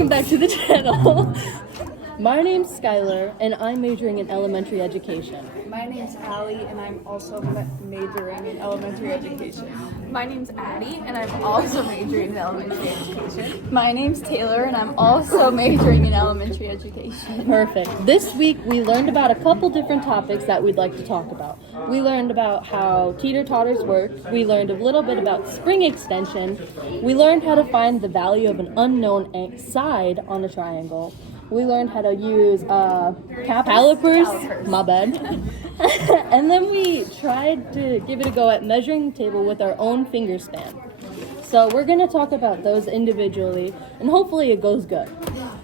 welcome back to the channel. My name's Skylar, and I'm majoring in elementary education. My name's Allie, and I'm also majoring in elementary education. My name's Addie, and I'm also majoring in elementary education. My name's Taylor, and I'm also majoring in elementary education. Perfect. This week, we learned about a couple different topics that we'd like to talk about. We learned about how teeter-totters work. We learned a little bit about spring extension. We learned how to find the value of an unknown side on a triangle. We learned how to use calipers. My bad. And then we tried to give it a go at measuring the table with our own finger span. So we're going to talk about those individually, and hopefully it goes good.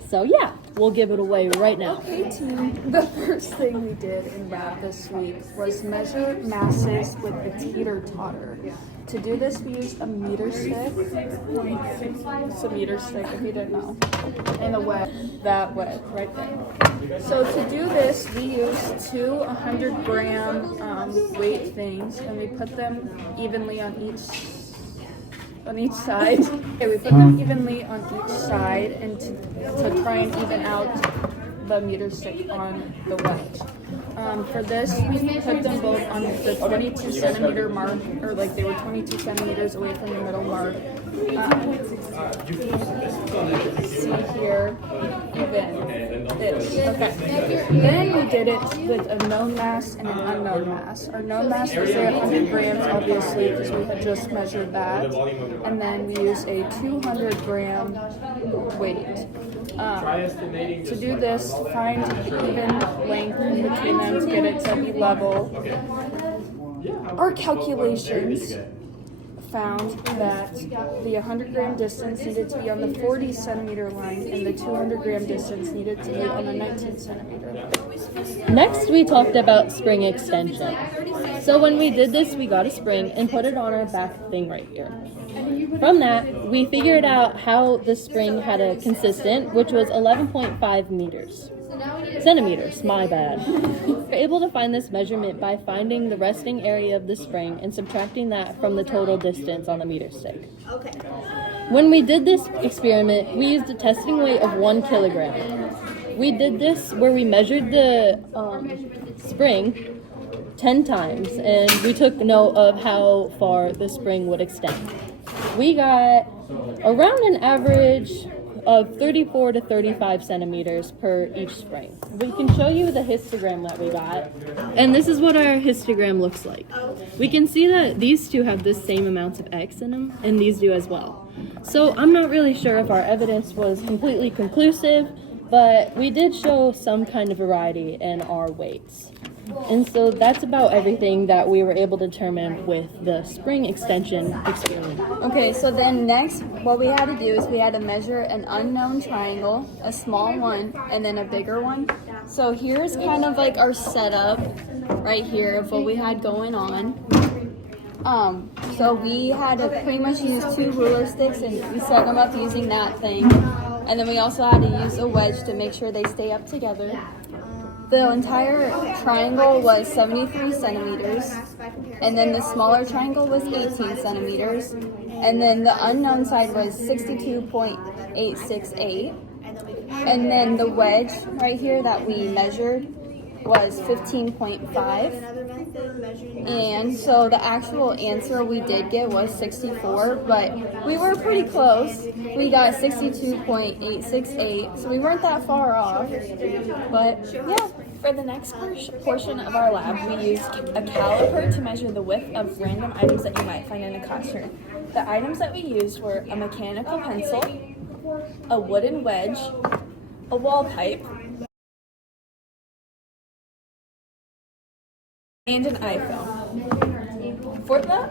So yeah, we'll give it away right now. Okay, team. The first thing we did in lab this week was measure masses with the teeter-totter. To do this, we used a meter stick. It's a meter stick, if you didn't know. And a wedge. That wedge right there. So to do this, we used two 100-gram weight things, and we put them evenly on each side. Okay, we put them evenly on each side, and to try and even out the meter stick on the wedge. For this, we put them both on the 22 centimeter mark, or like they were 22 centimeters away from the middle mark. See here, even-ish. Okay. Then we did it with a known mass and an unknown mass. Our known mass was there 100 grams, obviously, because we had just measured that. And then we used a 200-gram weight. To do this, find the even length in between them to get it to be level. Our calculations found that the 100-gram distance needed to be on the 40 centimeter line, and the 200-gram distance needed to be on the 19 centimeter line. Next, we talked about spring extension. So when we did this, we got a spring and put it on our back thing right here. From that, we figured out how the spring had a consistent, which was 11.5 centimeters, my bad. We're able to find this measurement by finding the resting area of the spring and subtracting that from the total distance on the meter stick. When we did this experiment, we used a testing weight of 1 kilogram. We did this where we measured the spring 10 times, and we took note of how far the spring would extend. We got around an average of 34 to 35 centimeters per each spring. We can show you the histogram that we got, and this is what our histogram looks like. We can see that these two have the same amounts of X in them, and these do as well. So I'm not really sure if our evidence was completely conclusive, but we did show some kind of variety in our weights. And so that's about everything that we were able to determine with the spring extension experiment. Okay, so then next, what we had to do is we had to measure an unknown triangle, a small one, and then a bigger one. So here's kind of like our setup right here of what we had going on. So we had to pretty much use two ruler sticks, and we set them up using that thing. And then we also had to use a wedge to make sure they stay up together. The entire triangle was 73 centimeters, and then the smaller triangle was 18 centimeters, and then the unknown side was 62.868, and then the wedge right here that we measured was 15.5, and so the actual answer we did get was 64, but we were pretty close. We got 62.868, so we weren't that far off, but yeah. For the next portion of our lab, we used a caliper to measure the width of random items that you might find in a classroom. The items that we used were a mechanical pencil, a wooden wedge, a wall pipe, and an iPhone. For the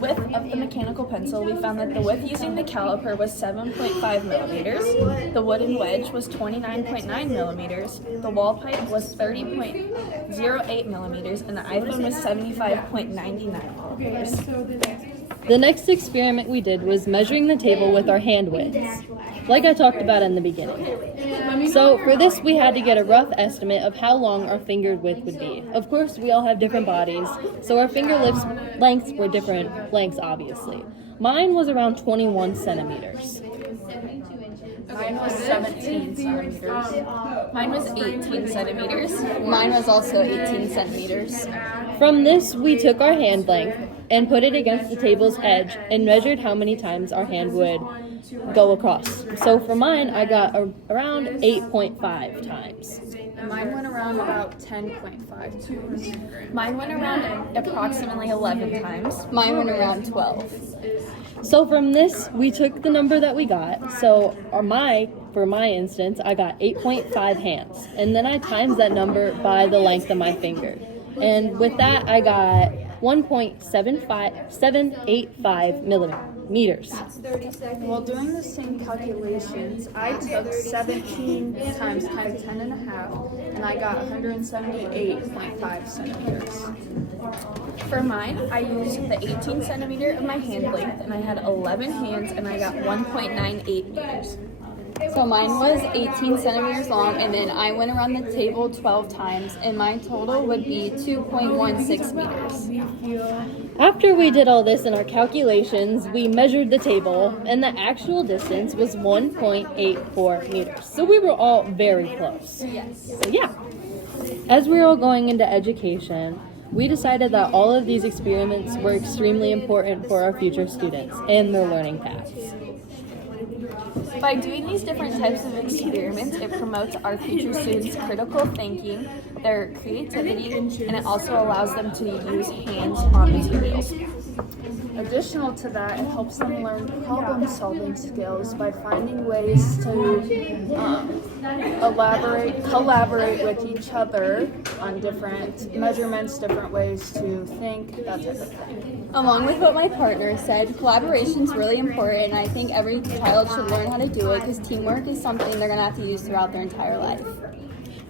width of the mechanical pencil, we found that the width using the caliper was 7.5 millimeters, the wooden wedge was 29.9 millimeters, the wall pipe was 30.08 millimeters, and the iPhone was 75.99 millimeters. The next experiment we did was measuring the table with our hand widths, like I talked about in the beginning. So for this, we had to get a rough estimate of how long our finger width would be. Of course, we all have different bodies, so our finger lengths were different lengths, obviously. Mine was around 21 centimeters. Mine was 17 centimeters. Mine was 18 centimeters. Mine was also 18 centimeters. From this, we took our hand length and put it against the table's edge and measured how many times our hand would go across. So for mine, I got around 8.5 times. And mine went around about 10.5. Mine went around approximately 11 times. Mine went around 12. So from this, we took the number that we got. So for my instance, I got 8.5 hands. And then I times that number by the length of my finger. And with that, I got 1.785 millimeters. While doing the same calculations, I took 17 times 10 and a half, and I got 178.5 centimeters. For mine, I used the 18 centimeter of my hand length, and I had 11 hands, and I got 1.98 meters. So mine was 18 centimeters long, and then I went around the table 12 times, and my total would be 2.16 meters. After we did all this in our calculations, we measured the table, and the actual distance was 1.84 meters. So we were all very close. Yes. So yeah, as we were all going into education, we decided that all of these experiments were extremely important for our future students and their learning paths. By doing these different types of experiments, it promotes our future students' critical thinking, their creativity, and it also allows them to use hands-on materials. Additional to that, it helps them learn problem-solving skills by finding ways to collaborate with each other on different measurements, different ways to think, that type of thing. Along with what my partner said, collaboration is really important, and I think every child should learn how to do it because teamwork is something they're going to have to use throughout their entire life.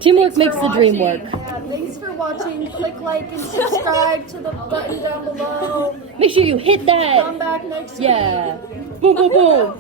Teamwork makes the dream work. Yeah, thanks for watching. Click like and subscribe to the button down below. Make sure you hit that. Come back next week. Yeah. Boom, boom, boom.